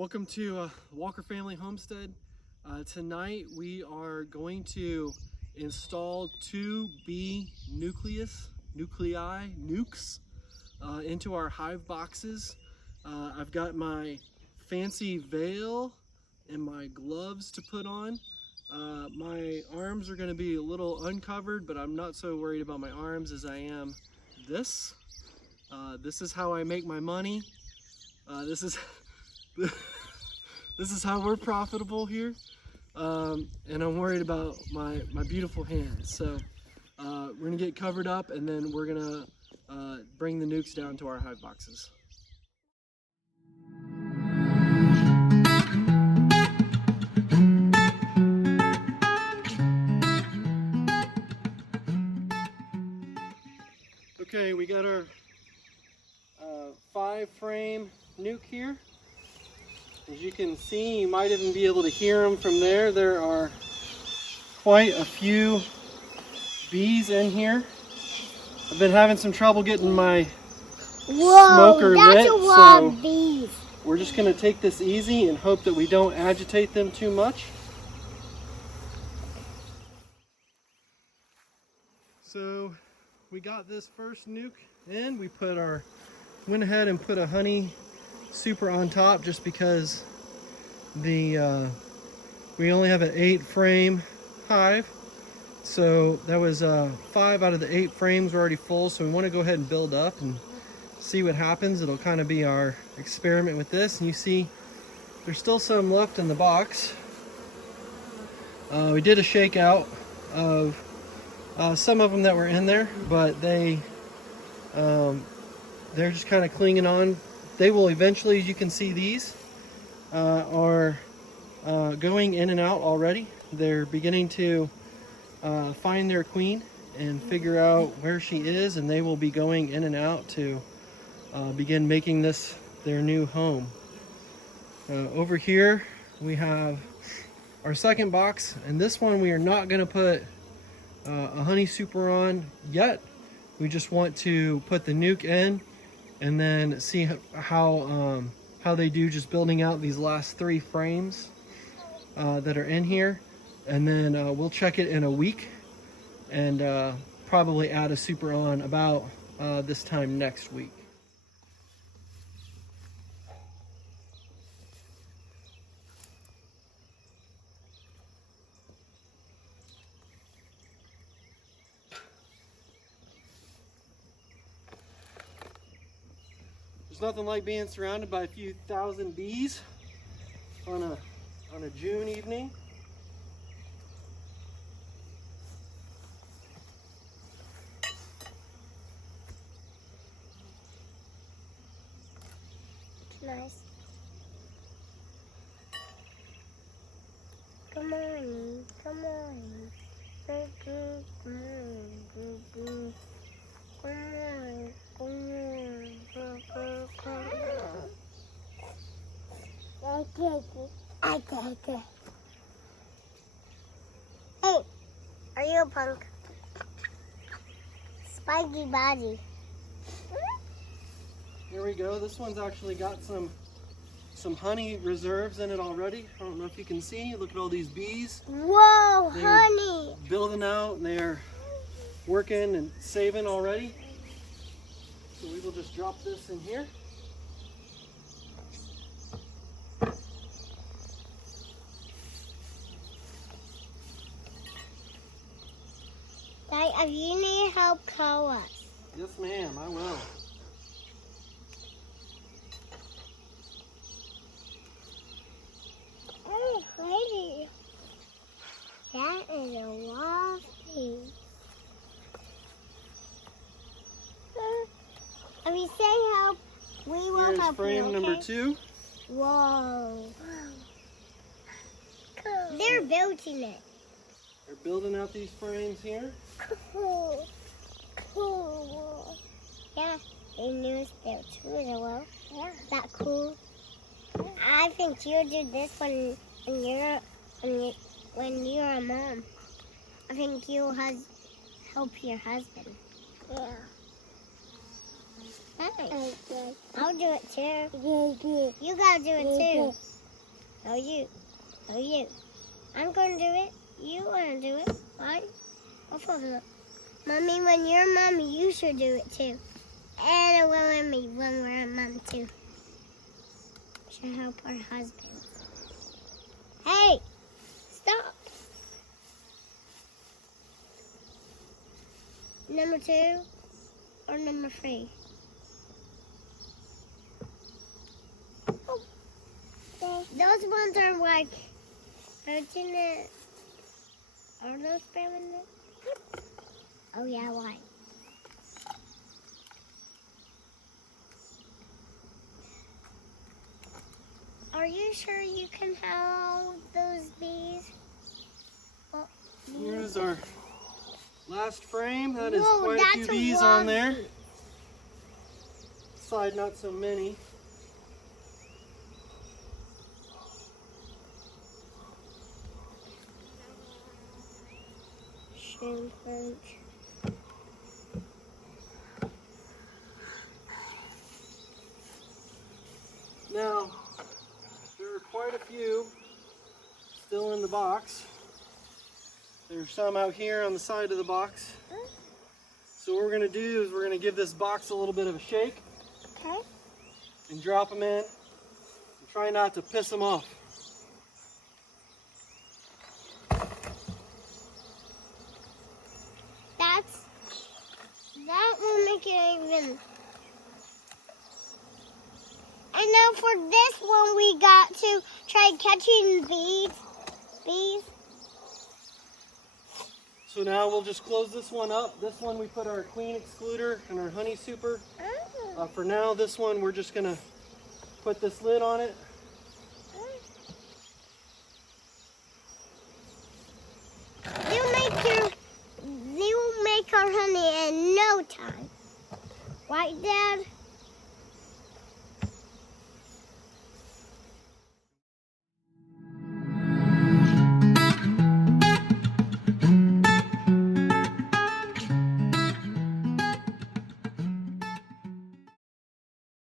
Welcome to Walker Family Homestead. Tonight we are going to install two bee nukes into our hive boxes. I've got my fancy veil and my gloves to put on. My arms are going to be a little uncovered, but I'm not so worried about my arms as I am this. This is how I make my money. This is this is how we're profitable here, and I'm worried about my beautiful hands. So we're gonna get covered up, and then we're gonna bring the nukes down to our hive boxes. Okay, we got our 5-frame nuke here. As you can see, you might even be able to hear them from there. There are quite a few bees in here. I've been having some trouble getting my smoker lit, so we're just going to take this easy and hope that we don't agitate them too much. So we got this first nuke in. We went ahead and put a honey super on top just because we only have an 8-frame hive, so that was 5 out of the 8 frames were already full, so we want to go ahead and build up and see what happens. It'll kind of be our experiment with this, and you see there's still some left in the box. We did a shakeout of some of them that were in there, but they're just kind of clinging on. They will eventually, as you can see, these are going in and out already. They're beginning to find their queen and figure out where she is, and they will be going in and out to begin making this their new home. Over here we have our second box, and this one we are not going to put a honey super on yet. We just want to put the nuke in and then see how they do just building out these last 3 frames that are in here, and then we'll check it in a week and probably add a super on about this time next week. There's nothing like being surrounded by a few thousand bees on a June evening. Nice. Good morning. Good morning. Good morning. Good morning. Good morning. I take it. Hey, are you a punk? Spiky body. Here we go. This one's actually got some honey reserves in it already. I don't know if you can see. Look at all these bees. Whoa, They're honey. building out, and they're working and saving already. So we will just drop this in here. Dad, if you need help, call us. Yes, ma'am, I will. Oh, lady. That is a waffy. If you say help, we will Here's help frame you, okay? number 2. Whoa. Cool. They're building it. They're building out these frames here. Cool. Cool. Yeah, they knew it's there too as well. Yeah. Is that cool? I think you'll do this when you're a mom. I think you'll help your husband. Yeah. Nice. I'll do it too. You gotta do it too. No, you. No, you. I'm going to do it. You want to do it. Fine. I'll follow it. Mommy, when you're mommy, you should do it too. And it will let me when we're a mom too. Should help our husbands. Hey! Stop! Number 2 or number 3? Oh. Those ones are like, isn't it? Are those spelling it? Oh yeah, why? Are you sure you can hold those bees? Well, Here's our last frame. That is whoa, quite a few that's bees lot on of there. bees. Side, not so many. Shrimpage. Now, there are quite a few still in the box. There's some out here on the side of the box. So what we're going to do is we're going to give this box a little bit of a shake Okay. and drop them in. And try not to piss them off. That will make it even. And now for this one, we got to try catching bees. So now we'll just close this one up. This one we put our queen excluder and our honey super. For now, this one we're just gonna put this lid on it. They'll make our honey in no time. Right, Dad?